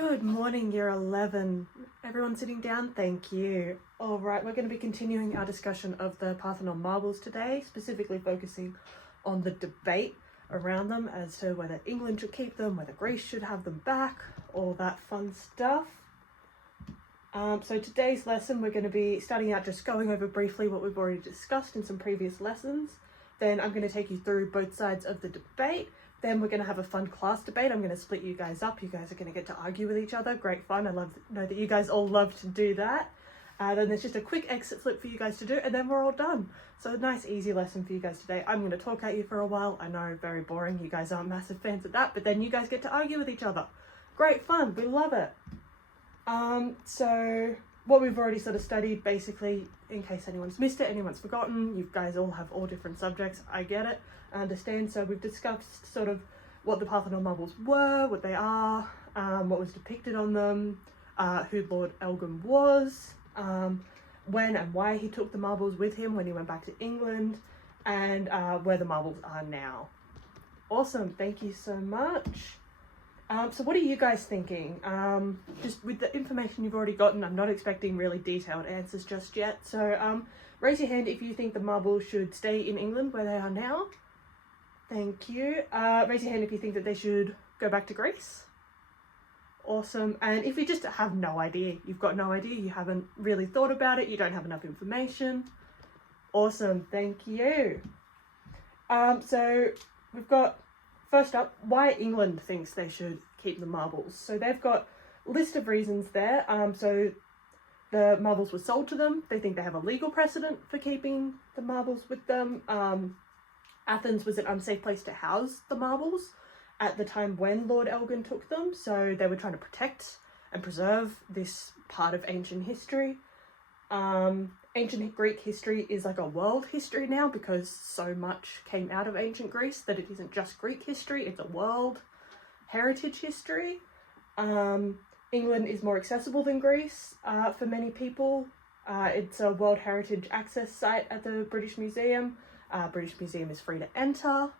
Good morning, year 11. Everyone sitting down, thank you. All right, we're going to be continuing our discussion of the Parthenon marbles today, specifically focusing on the debate around them as to whether England should keep them, whether Greece should have them back, all that fun stuff. So today's lesson, we're going to be starting out just going over briefly what we've already discussed in some previous lessons. Then I'm going to take you through both sides of the debate. Then we're going to have a fun class debate. I'm going to split you guys up. You guys are going to get to argue with each other. Great fun. I know that you guys all love to do that. Then there's just a quick exit flip for you guys to do, and then we're all done. So a nice, easy lesson for you guys today. I'm going to talk at you for a while. I know, very boring. You guys aren't massive fans of that, but then you guys get to argue with each other. Great fun. We love it. So what we've already sort of studied, basically, in case anyone's missed it, anyone's forgotten, you guys all have all different subjects. I get it. I understand. So we've discussed sort of what the Parthenon marbles were, what they are, what was depicted on them, who Lord Elgin was, when and why he took the marbles with him when he went back to England, and where the marbles are now. Awesome. Thank you so much. So what are you guys thinking? Just with the information you've already gotten, I'm not expecting really detailed answers just yet. So raise your hand if you think the marbles should stay in England where they are now. Thank you. Raise your hand if you think that they should go back to Greece. Awesome. And if you just have no idea, you've got no idea, you haven't really thought about it, you don't have enough information. Awesome. Thank you. So we've got, first up, why England thinks they should keep the marbles. So they've got a list of reasons there. So the marbles were sold to them. They think they have a legal precedent for keeping the marbles with them. Athens was an unsafe place to house the marbles at the time when Lord Elgin took them. So they were trying to protect and preserve this part of ancient history. Ancient Greek history is like a world history now because so much came out of ancient Greece that it isn't just Greek history, it's a world heritage history. England is more accessible than Greece for many people. It's a World Heritage Access site at the British Museum. British Museum is free to enter.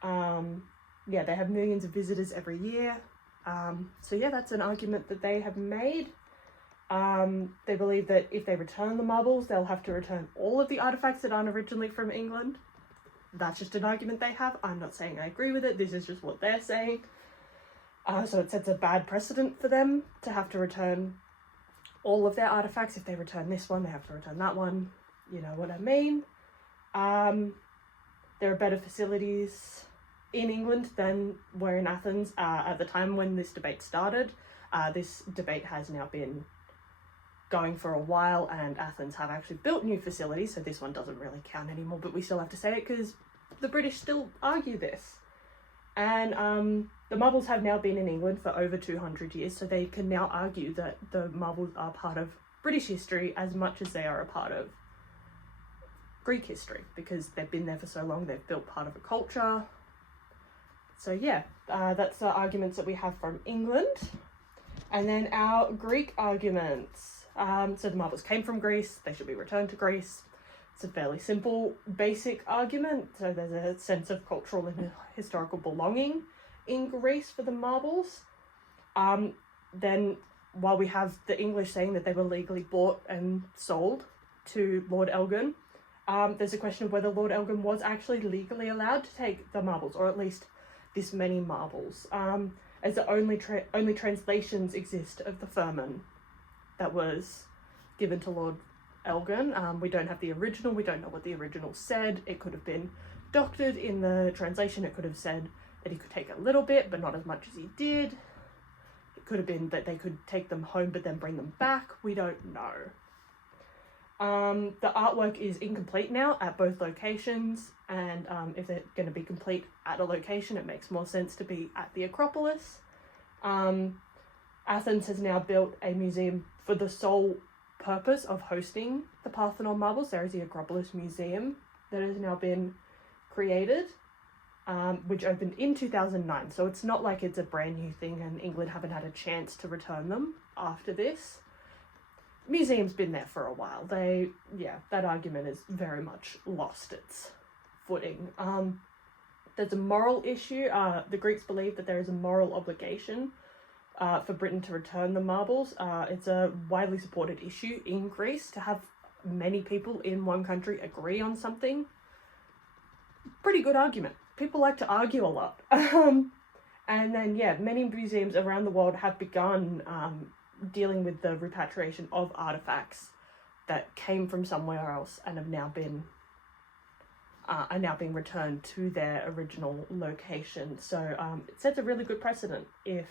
Yeah, they have millions of visitors every year. So yeah, that's an argument that they have made. They believe that if they return the marbles, they'll have to return all of the artifacts that aren't originally from England. That's just an argument they have. I'm not saying I agree with it. This is just what they're saying. So it sets a bad precedent for them to have to return all of their artifacts. If they return this one, they have to return that one. You know what I mean? There are better facilities in England than were in Athens at the time when this debate started. This debate has now been going for a while, and Athens have actually built new facilities, so this one doesn't really count anymore, but we still have to say it because the British still argue this. And the marbles have now been in England for over 200 years, so they can now argue that the marbles are part of British history as much as they are a part of Greek history, because they've been there for so long, they've built part of a culture. So yeah, that's the arguments that we have from England. And then our Greek arguments. So the marbles came from Greece, they should be returned to Greece. It's a fairly simple, basic argument. So there's a sense of cultural and historical belonging in Greece for the marbles. Then while we have the English saying that they were legally bought and sold to Lord Elgin, there's a question of whether Lord Elgin was actually legally allowed to take the marbles, or at least this many marbles, as the only translations exist of the firman that was given to Lord Elgin. We don't have the original, we don't know what the original said. It could have been doctored in the translation. It could have said that he could take a little bit, but not as much as he did. It could have been that they could take them home, but then bring them back. We don't know. The artwork is incomplete now at both locations, and if they're going to be complete at a location, it makes more sense to be at the Acropolis. Athens has now built a museum for the sole purpose of hosting the Parthenon marbles. There is the Acropolis Museum that has now been created, which opened in 2009. So it's not like it's a brand new thing and England haven't had a chance to return them after this. Museum's been there for a while. That argument is very much lost its footing. There's a moral issue. The Greeks believe that there is a moral obligation for Britain to return the marbles. It's a widely supported issue in Greece to have many people in one country agree on something. Pretty good argument. People like to argue a lot. And then, yeah, many museums around the world have begun dealing with the repatriation of artifacts that came from somewhere else and have now been are now being returned to their original location. So it sets a really good precedent if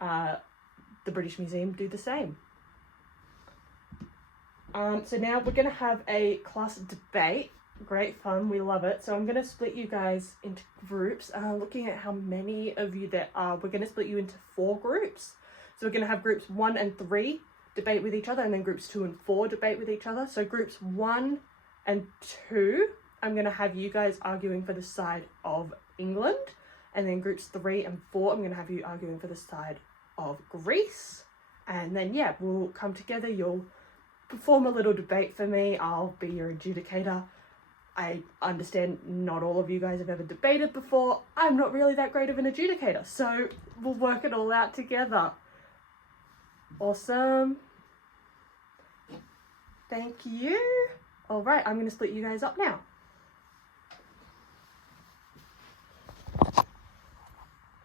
the British Museum do the same. So now we're going to have a class debate. Great fun, we love it. So I'm going to split you guys into groups. Looking at how many of you there are, we're going to split you into 4 groups. So we're going to have groups 1 and 3 debate with each other, and then groups 2 and 4 debate with each other. So groups 1 and 2, I'm going to have you guys arguing for the side of England, and then groups 3 and 4, I'm going to have you arguing for the side of Greece. And then, yeah, we'll come together. You'll perform a little debate for me. I'll be your adjudicator. I understand not all of you guys have ever debated before. I'm not really that great of an adjudicator, so we'll work it all out together. Awesome. Thank you. All right, I'm going to split you guys up now.